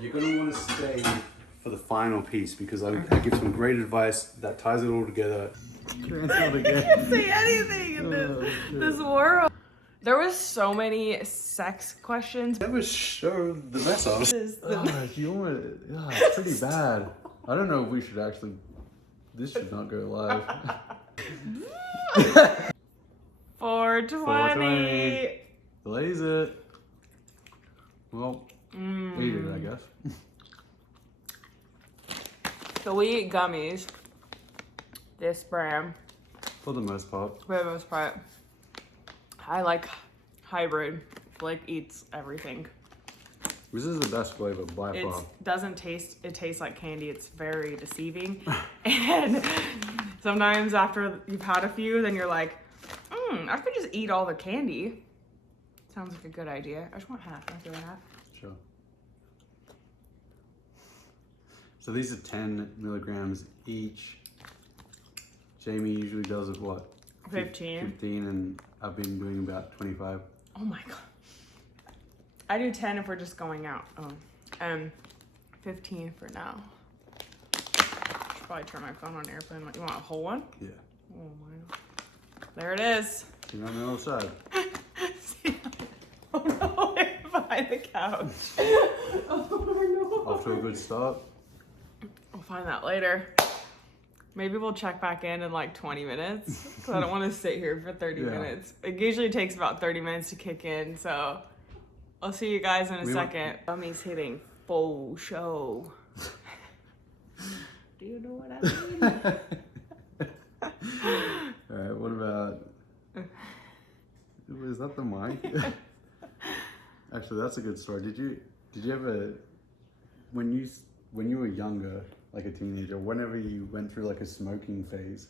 You're going to want to stay for the final piece because I give some great advice that ties it all together. I can't say anything in this world. There was so many sex questions. That was show the mess up. It's pretty bad. I don't know if we should actually... This should not go live. 420. Blaze it. Well, eat it, I guess. So we eat gummies. This brand. For the most part. For the most part. I like hybrid. Blake eats everything. This is the best flavor by far. It doesn't taste, it tastes like candy. It's very deceiving. And sometimes after you've had a few, then you're like, I could just eat all the candy. Sounds like a good idea. I just want half. Can I do half? Sure. So these are 10 milligrams each. Jamie usually does it what? 15. 15, and I've been doing about 25. Oh my God. I do 10 if we're just going out. And 15 for now. Should probably turn my phone on airplane mode. You want a whole one? Yeah. Oh my. There it is. You're on the other side. Oh no, it's behind the couch. Oh no. Off to a good start. We'll find that later. Maybe we'll check back in like 20 minutes because I don't want to sit here for 30 minutes. It usually takes about 30 minutes to kick in, so I'll see you guys in a second. Gummies hitting full show. Do you know what I mean? Alright, what about... Is that the mic? Actually, that's a good story. Did you ever... When you were younger, like a teenager, whenever you went through like a smoking phase,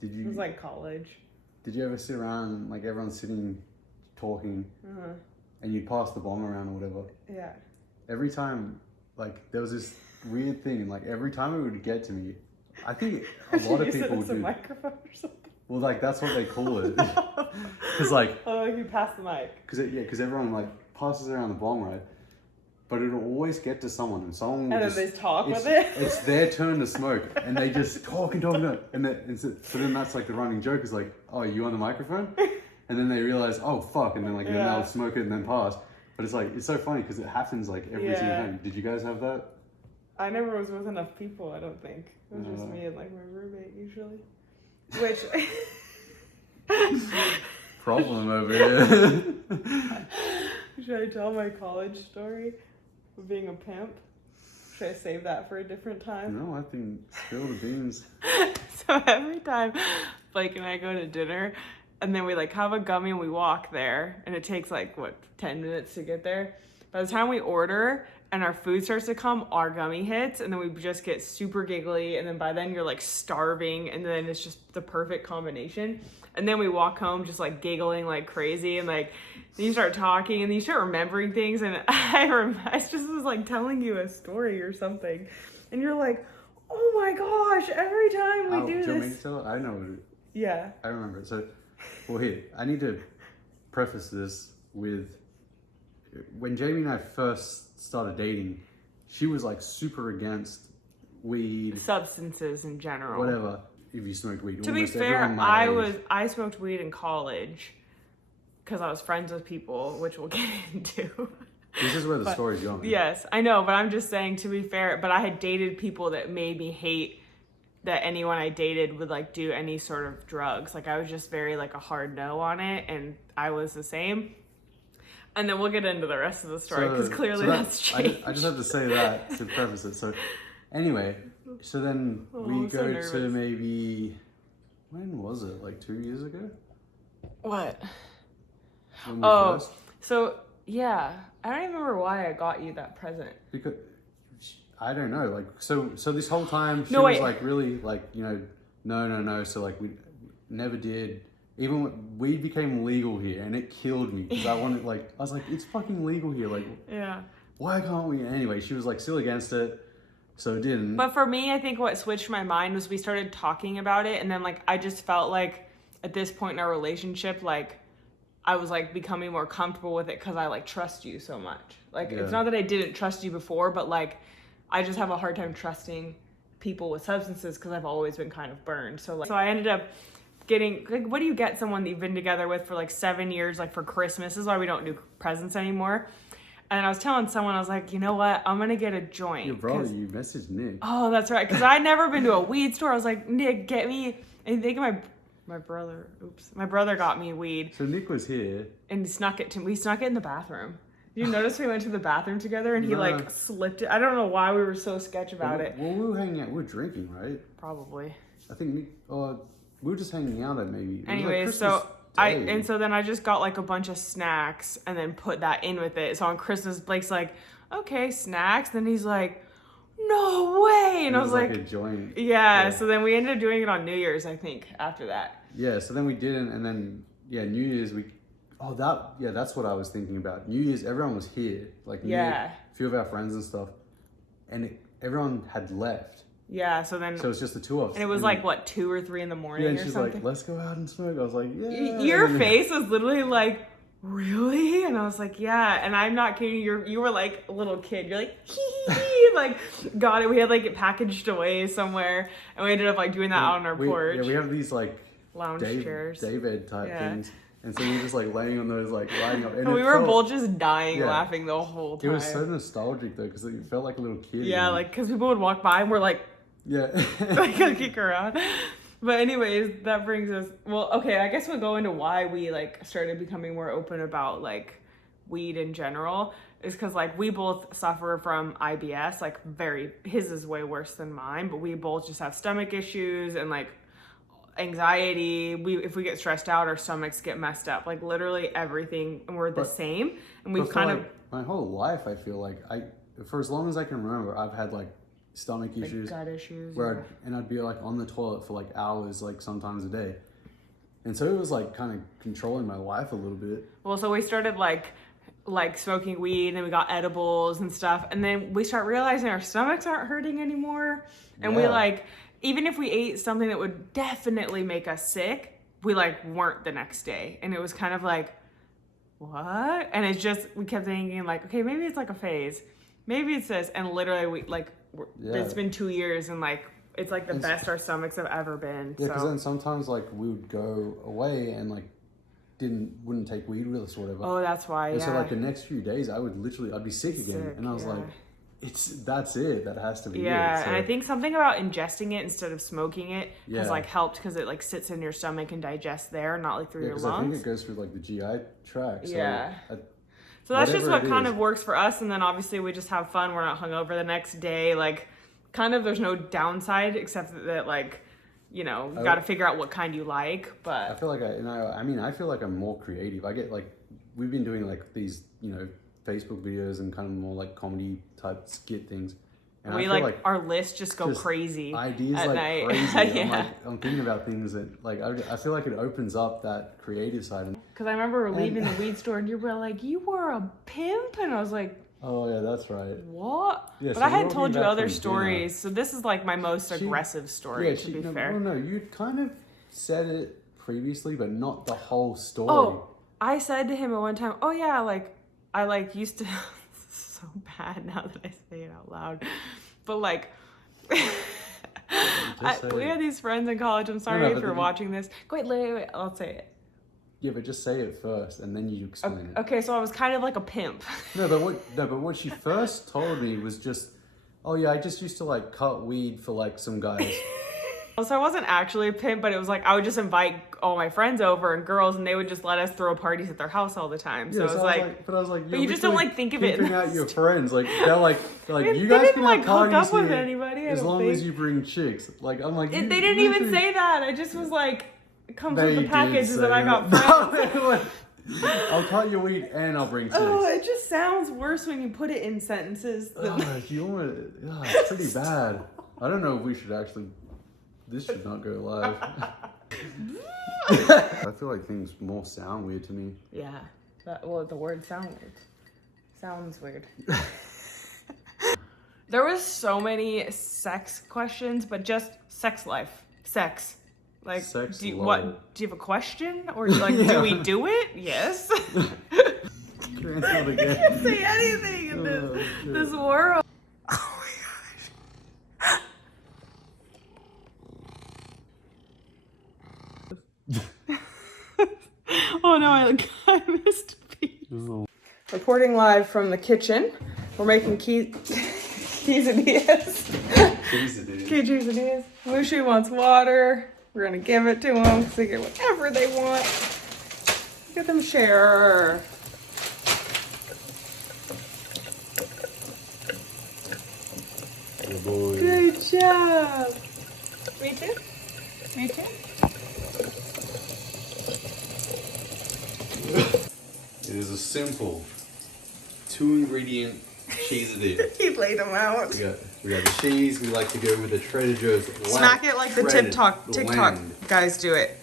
did you... It was like college. Did you ever sit around, like everyone's sitting, talking, and you'd pass the bong around or whatever? Yeah. Every time, like, there was this weird thing, like, every time it would get to me, I think a lot of people do. A microphone or something? Well, like, that's what they call it. Because, like... Oh, you pass the mic. Because everyone, like, passes around the bong, right? But it'll always get to someone, and someone will and then they talk with it? It's their turn to smoke, and they just talk and talk and talk. So then that's, like, the running joke is, like, oh, are you on the microphone? And then they realize, oh, fuck, and then, like, then they'll smoke it and then pass. But it's, like, it's so funny because it happens, like, every single time. Did you guys have that? I never was with enough people, I don't think. It was just me and, like, my roommate, usually. Which... Problem over here. Should I tell my college story of being a pimp? Should I save that for a different time? No, I think spill the beans. So every time Blake and I go to dinner, and then we like have a gummy and we walk there, and it takes like, what, 10 minutes to get there? By the time we order and our food starts to come, our gummy hits, and then we just get super giggly, and then by then you're like starving, and then it's just the perfect combination. And then we walk home just like giggling like crazy, and like then you start talking and then you start remembering things, and I just was like telling you a story or something, and you're like, oh my gosh, every time we do this. Do you want me to tell it? I know. Yeah. I remember it. So, well, here, I need to preface this with, when Jamie and I first started dating, she was like super against weed. Substances in general. Whatever. If you smoked weed. To be fair, I smoked weed in college because I was friends with people, which we'll get into. This is where the story's going. Yes, I know, but I'm just saying, to be fair, but I had dated people that made me hate that anyone I dated would like do any sort of drugs. Like I was just very like a hard no on it, and I was the same. And then we'll get into the rest of the story because clearly that's changed. I just have to say that to preface it. So anyway, so then we go to maybe, when was it? Like 2 years ago? What? When we first? So yeah, I don't even remember why I got you that present. Because I don't know. Like so this whole time she was like really like, you know, no. So like we never did. Even when weed became legal here, and it killed me because I was like, it's fucking legal here. Like, yeah. Why can't we? Anyway, she was like still against it, so it didn't. But for me, I think what switched my mind was we started talking about it, and then like I just felt like at this point in our relationship, like I was like becoming more comfortable with it because I like trust you so much. Like, Yeah. it's not that I didn't trust you before, but like, I just have a hard time trusting people with substances because I've always been kind of burned. So like, so I ended up getting, like, what do you get someone that you've been together with for like 7 years, like for Christmas? This is why we don't do presents anymore. And I was telling someone, I was like, you know what? I'm gonna get a joint. Your brother, you messaged Nick. Oh, that's right. Because I'd never been to a weed store. I was like, Nick, get me. And think of my brother. Oops, my brother got me weed. So Nick was here. And we snuck it in the bathroom. You notice we went to the bathroom together and he like slipped it. I don't know why we were so sketch about it. Well, we were hanging out. We were drinking, right? Probably. I think Nick. We were just hanging out at maybe. Anyways, so then I just got like a bunch of snacks and then put that in with it. So on Christmas, Blake's like, okay, snacks. Then he's like, no way. And I was like, a joint. Yeah. So then we ended up doing it on New Year's, I think, after that. Yeah. So then we didn't, and then New Year's that's what I was thinking about. New Year's, everyone was here, like a few of our friends and stuff, and everyone had left. Yeah, so it's just the two of us. And it was like, what, 2 or 3 in the morning and or she's something? like, let's go out and smoke. I was like, yeah. Your face was literally like, really? And I was like, yeah. And I'm not kidding. You were like a little kid. You're like, hee hee hee. Like, got it. We had like it packaged away somewhere. And we ended up like doing that out on our porch. Yeah, we have these like lounge chairs. Daybed type things. And so we were just like laying on those, like lighting up. And we were both just dying laughing the whole time. It was so nostalgic though, because you felt like a little kid. Yeah, like, because people would walk by and we're like, like kick around. But anyways, that brings us, well, okay, I guess we'll go into why we like started becoming more open about like weed in general. Is because like we both suffer from IBS, like his is way worse than mine, but we both just have stomach issues and like anxiety. If we get stressed out, our stomachs get messed up, like literally everything, and we're the same. And we've kind of my whole life, I feel like for as long as I can remember, I've had like stomach issues, gut issues, where I'd be like on the toilet for like hours, like sometimes a day, and so it was like kind of controlling my life a little bit. Well, so we started like smoking weed, and we got edibles and stuff, and then we start realizing our stomachs aren't hurting anymore, and we like, even if we ate something that would definitely make us sick, we like weren't the next day, and it was kind of like, what? And it's just, we kept thinking like, okay, maybe it's like a phase, maybe it's this, and literally it's been 2 years, and like it's like the best our stomachs have ever been. Yeah, because then sometimes like we would go away and like wouldn't take weed with us or whatever. Oh, that's why. And so like the next few days, I'd be sick again, and I was like, that's it. That has to be it. Yeah, and I think something about ingesting it instead of smoking it has like helped, because it like sits in your stomach and digests there, not like through your lungs. I think it goes through like the GI tract. So so that's just what kind of works for us, and then obviously we just have fun. We're not hungover the next day. Like, kind of there's no downside except that like, you know, you got to figure out what kind you like. But I feel like I feel like I'm more creative. I get like, we've been doing like these, you know, Facebook videos and kind of more like comedy type skit things. And we like our list just go crazy. Ideas at like night. crazy. I'm thinking about things that like I feel like it opens up that creative side. Because I remember leaving the weed store and you were like, you were a pimp, and I was like, oh yeah, that's right. What? Yeah, but so I had told you other stories, dinner. so this is like my most aggressive story. To be fair. Well, no, you kind of said it previously, but not the whole story. Oh, I said to him at one time, oh yeah, like I like used to. So bad now that I say it out loud, but like we had these friends in college. I'm sorry if you're watching this. Wait, I'll say it. Yeah, but just say it first and then you explain it. Okay, so I was kind of like a pimp. But what she first told me was just, oh yeah, I just used to like cut weed for like some guys. So I wasn't actually a pimp, but it was like I would just invite all my friends over and girls, and they would just let us throw parties at their house all the time. So, but you just don't like think of it. Pimping out your friends, like they're like you guys didn't can like have hook up parties with here anybody as long as you bring chicks. Like I'm like they didn't even say that. I just was like, it comes with the packages that I got friends. I'll cut your weed and I'll bring chicks. Oh, it just sounds worse when you put it in sentences. It's pretty bad. I don't know if we should actually. This should not go live. I feel like things more sound weird to me. Yeah. The word sounds weird. There was so many sex questions, but just sex life. Sex. Like, Sex do you, lol. what? Do you have a question, or like, do we do it? Yes. Translate I again. can't say anything in this world. Oh my gosh. Oh no, I missed a piece. Reporting live from the kitchen. We're making quesadillas. Quesadillas. Mushi wants water. We're gonna give it to them because they get whatever they want. Look at them share. Good boy. Good job. Me too. Me too. It is a simple 2-ingredient quesadilla. He laid them out. We got the cheese. We like to go with the Trader Joe's. Smack it like the TikTok guys do it.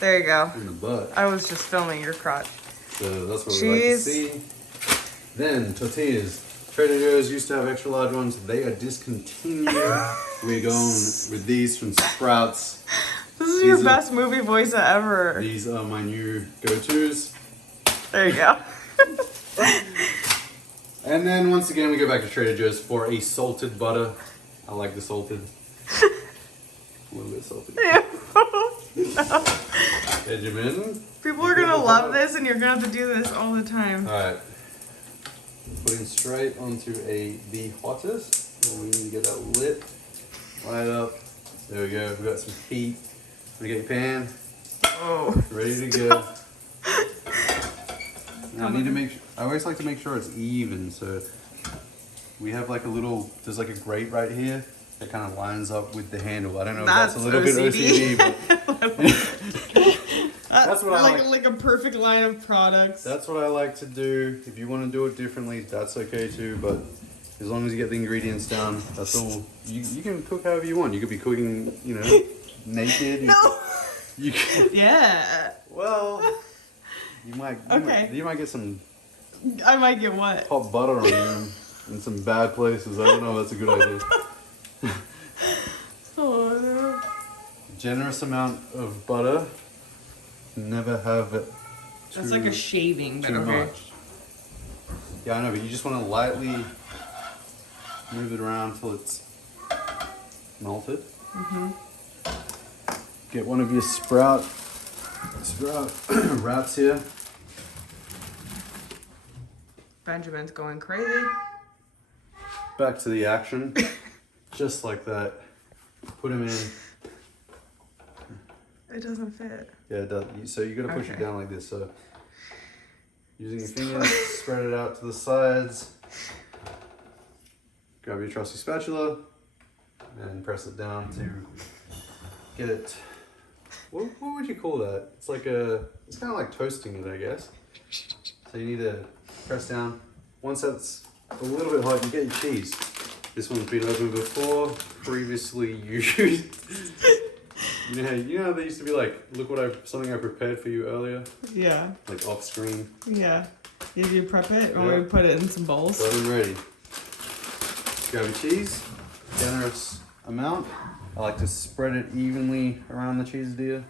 There you go. In the butt. I was just filming your crotch. So that's what we like to see. Then tortillas. Trader Joe's used to have extra large ones. They are discontinued. We're going with these from Sprouts. This is your best movie voice ever. These are my new go-tos. There you go. And then once again, we go back to Trader Joe's for a salted butter. I like the salted. A little bit salty. No. Benjamin. People are gonna love this, and you're gonna have to do this all the time. All right. Putting straight onto the hottest. We need to get that lit. Light up. There we go. We got some heat. Want to get your pan? Oh. Ready to go. Now I need to make. I always like to make sure it's even. So we have like a little. There's like a grate right here that kind of lines up with the handle. I don't know if that's a little bit OCD, but that's what I like. Like a perfect line of products. That's what I like to do. If you want to do it differently, that's okay too. But as long as you get the ingredients down, that's all. You can cook however you want. You could be cooking, you know, naked. No. You can, Yeah. well, you might. You might get some I might get what? hot butter on you in some bad places. I don't know if that's a good idea. Oh no. Generous amount of butter. Never have it too, That's like a shaving, but too okay. much. Yeah, I know, but you just want to lightly move it around till it's melted. Mm-hmm. Get one of your sprout wraps here. Benjamin's going crazy. Back to the action. Just like that. Put them in. It doesn't fit. Yeah, it does. So you got to push it down like this. So using your fingers, spread it out to the sides. Grab your trusty spatula and press it down to get it. What would you call that? It's like it's kind of like toasting it, I guess. So you need to press down. Once that's a little bit hot, you get your cheese. This one's been opened before, previously used. You know how they used to be like, look something I prepared for you earlier? Yeah. Like off screen. Yeah. Did you prep it or Yeah. we put it in some bowls? Got them ready. Grab your cheese, generous amount. I like to spread it evenly around the quesadilla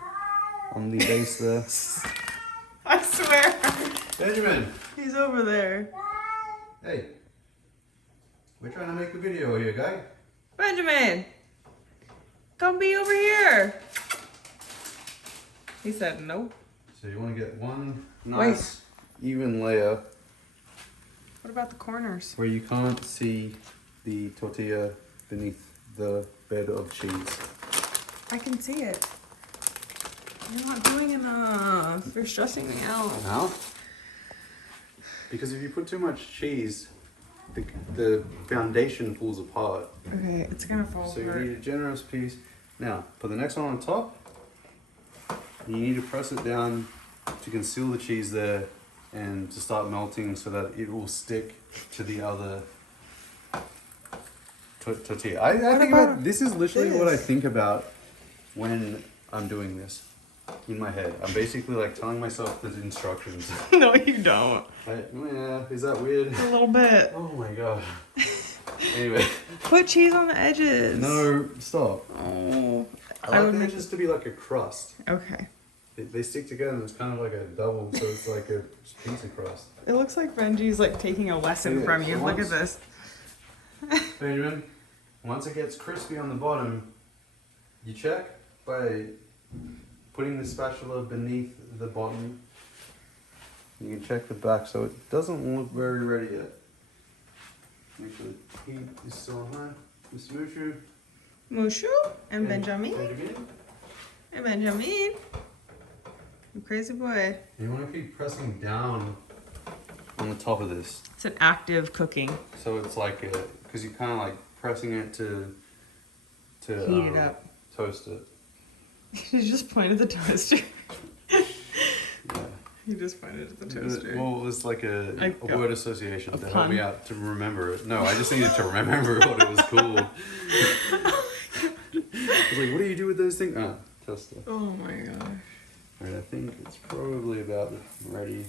on the base there. I swear. Benjamin! He's over there. Hey. We're trying to make a video here, guy. Benjamin! Come be over here. He said nope. So you want to get one nice even layer What about the corners? where you can't see the tortilla beneath the bed of cheese. I can see it. You're not doing enough. You're stressing me out. Now? Because if you put too much cheese, the foundation falls apart. Okay, it's gonna fall So you apart. need a generous piece. Now, put the next one on top. You need to press it down to conceal the cheese there and to start melting so that it will stick to the other tortilla. I think about this is literally what I think about when I'm doing this in my head. I'm basically like telling myself the instructions. No, you don't. Yeah, is that weird? A little bit. Oh my god. Anyway. Put cheese on the edges. No, stop. Oh, I like the edges to be like a crust. Okay. They stick together and it's kind of like a double, so it's like a pizza crust. It looks like Benji's like taking a lesson from you. Look at this. Benjamin, once it gets crispy on the bottom, you check by putting the spatula beneath the bottom. You can check the back, so it doesn't look very ready yet. Make sure the heat is still on high. Mr. Mushu. Mushu and Benjamin. Benjamin. Hey Benjamin. You crazy boy. You want to keep pressing down on the top of this. It's an active cooking. So it's like, because you're kind of like pressing it to heat it up. Toast it. You just pointed the toaster. Yeah. You just pointed at the toaster. Well, it's like a word association to help me out to remember it. No, I just needed to remember what it was called. I was like, what do you do with those things? Ah, toaster. Oh my gosh. Alright, I think it's probably about ready.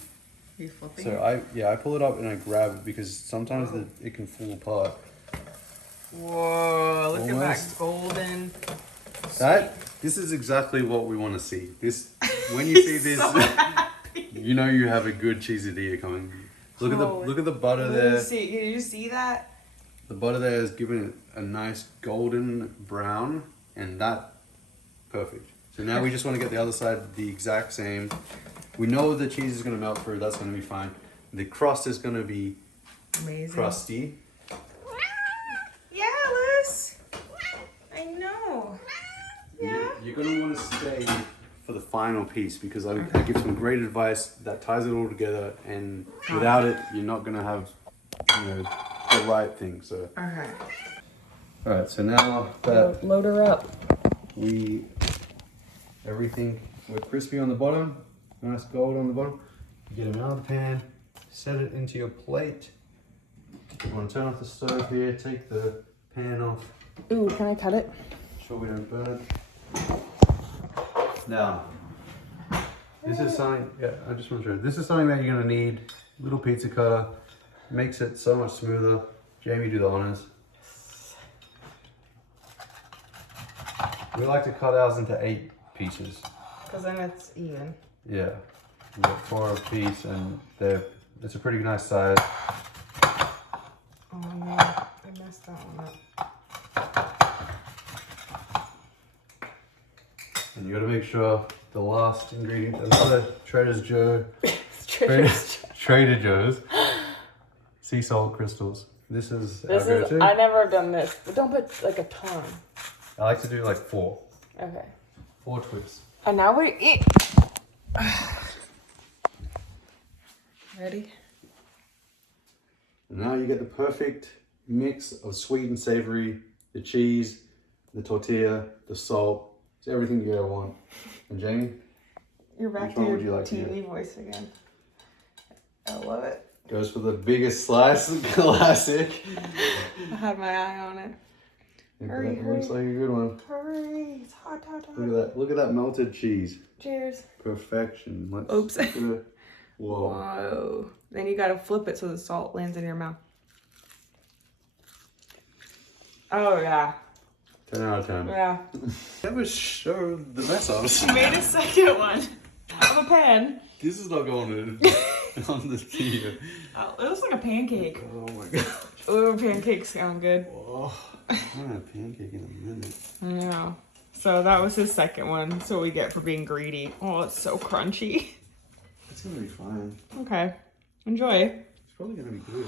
Are you flipping? So I pull it up and I grab it because sometimes it can fall apart. Whoa, look Almost. at that golden. This is exactly what we want to see. This when you see this, you know you have a good cheeseadilla coming. Look at the butter there. Can you see that? The butter there is giving it a nice golden brown, and that perfect. So now we just want to get the other side the exact same. We know the cheese is going to melt through. That's going to be fine. The crust is going to be Amazing. crusty. Yeah, Liz. I know. Yeah. You're going to want to stay for the final piece because I give some great advice that ties it all together, and without it, you're not going to have the right thing. So. Okay. All right. So now that Load her up. we're crispy on the bottom, nice gold on the bottom. You get them out of the pan, set it into your plate. You want to turn off the stove here, take the pan off. Ooh, can I cut it? Sure we don't burn it. Now, this is something, I just want to show you. This is something that you're going to need. Little pizza cutter. Makes it so much smoother. Jamie, do the honors. We like to cut ours into 8 pieces. Because then it's even. Yeah. We got 4 a piece and it's a pretty nice size. Oh no, I messed that one up. And you gotta make sure the last ingredient, another Trader Joe's sea salt crystals. This is our go-to. I never have done this, but don't put like a ton. I like to do like 4. Okay. 4 twists. And now we eat. Ready? And now you get the perfect mix of sweet and savory, the cheese, the tortilla, the salt. It's everything you ever want. And Jamie? You're back which to one your would you like to TV get? voice again. I love it. Goes for the biggest slice, classic. I had my eye on it. Hurry, That looks like a good one. Hurry, it's hot, hot, hot. Look at that. Look at that melted cheese. Cheers. Perfection. Let's Oops. look at it. Whoa. Whoa. Then you gotta flip it so the salt lands in your mouth. Oh yeah. 10 out of 10. Yeah. Never show the mess ups. You made a second one. Out of a pan. This is not going on the video. Oh, it looks like a pancake. Oh my god. Ooh, pancakes sound good. Oh, I'm gonna have a pancake in a minute. I know. So that was his second one. That's what we get for being greedy. Oh, it's so crunchy. It's gonna be fine. Okay. Enjoy. It's probably gonna be good.